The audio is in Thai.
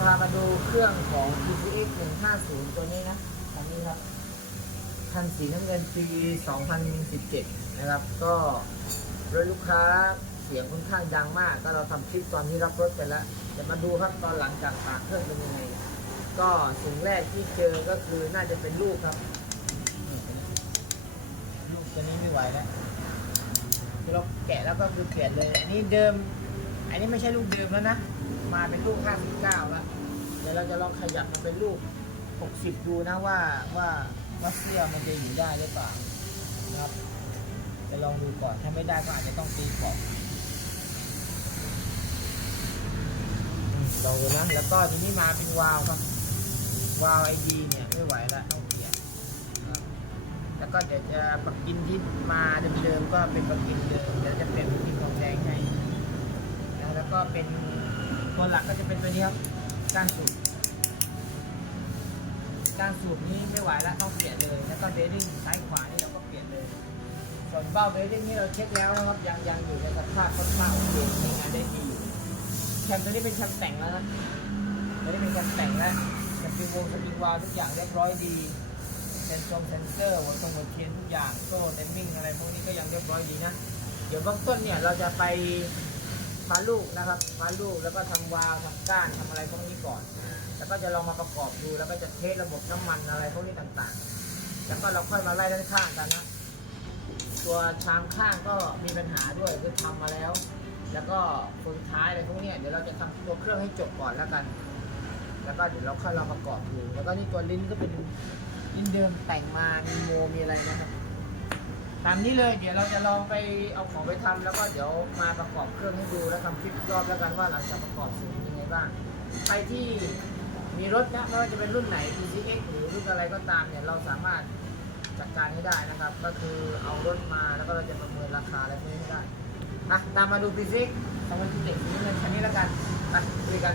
พามาดูเครื่องของ PCX 150 ตัวนี้นะคันนี้ครับ คันสีน้ำเงินปี 2017 นะครับ ก็รถลูกค้าเสียงค่อนข้างดังมาก ก็เราทำคลิปตอนที่รับรถไปแล้วจะมาดูครับตอนหลังจากฝากเครื่องเป็นยังไง ก็สิ่งแรกที่เจอก็คือน่าจะเป็นลูกครับ ลูกตัวนี้ไม่ไหวแล้วคือเราแกะแล้วก็คือเปลี่ยนเลย อันนี้เดิม อันนี้ไม่ใช่ลูกเดิมแล้วนะ มาเป็นลูก 59 แล้ว เดี๋ยวเราจะลองขยับมาเป็นลูก 60 ดูนะว่าว่าว่าเสื้อมันจะอยู่ได้หรือเปล่านะครับ จะลองดูก่อน ถ้าไม่ได้ก็อาจจะต้องตีกรอบลองดูนะ แล้วก็ทีนี้มาเป็นวาวครับ วาวไอดีเนี่ยไม่ไหวแล้วต้องเปลี่ยนนะครับแล้วก็เดี๋ยวจะปักกินที่มาเดิมๆก็เป็นปักกินเดิมเดี๋ยวจะเปลี่ยนปักกินทองแดงให้ เป็นตัวหลักก็จะเป็นตัวนี้ครับก้านสูบก้านสูบนี้ไม่ไหวแล้วต้องเปลี่ยนเลย แล้วก็เดริ่งซ้ายขวานี่เราก็เปลี่ยนเลย ส่วนเบ้าเดริ่งนี่เราเช็คแล้วนะครับยังยังอยู่ในสภาพค่อนข้างโอเคใช้งานได้ดีแคมตัวนี้เป็นแคมแต่งแล้วนะตัวนี้เป็นแคมแต่งแล้วสปริวงสปริงวาล์วทุกอย่างเรียบร้อยดีเซนซงเซนเซอร์หัวตรงหัวเทียนทุกอย่างโซ่เดมมิ่งอะไรพวกนี้ก็ยังเรียบร้อยดีนะเดี๋ยวเบื้องต้นเนี่ยเราจะไป พาลูกนะครับพาลูกแล้วก็ทำวาล์วทำก้านทำอะไรพวกนี้ก่อน แล้วก็จะลองมาประกอบดูแล้วก็จะเทสระบบน้ำมันอะไรพวกนี้ต่างๆ แล้วก็เราค่อยมาไล่ด้านข้างกันนะตัวชามข้างก็มีปัญหาด้วยคือทำมาแล้ว แล้วก็คนท้ายอะไรพวกนี้เดี๋ยวเราจะทำตัวเครื่องให้จบก่อนแล้วกัน แล้วก็เดี๋ยวเราค่อยเราประกอบดูแล้วก็นี่ตัวลิ้นก็เป็นลิ้นเดิมแต่งมามีโมมีอะไรนะครับ ตามนี้เลยเดี๋ยวเราจะลองไปเอาของไปทำแล้วก็เดี๋ยวมาประกอบเครื่องให้ดูแล้วทำคลิปรอบแล้วกันว่าหลังจากประกอบเสร็จเป็นยังไงบ้างใครที่มีรถนะไม่ว่าจะเป็นรุ่นไหน PCX หรือรุ่นอะไรก็ตามเนี่ยเราสามารถจัดการให้ได้นะครับ ก็คือเอารถมาแล้วก็เราจะประเมินราคาอะไรพวกนี้ให้ได้นะตามมาดู PCX สองพันสิบเจ็ดสีเงินคันนี้แล้วกันไปคุยกัน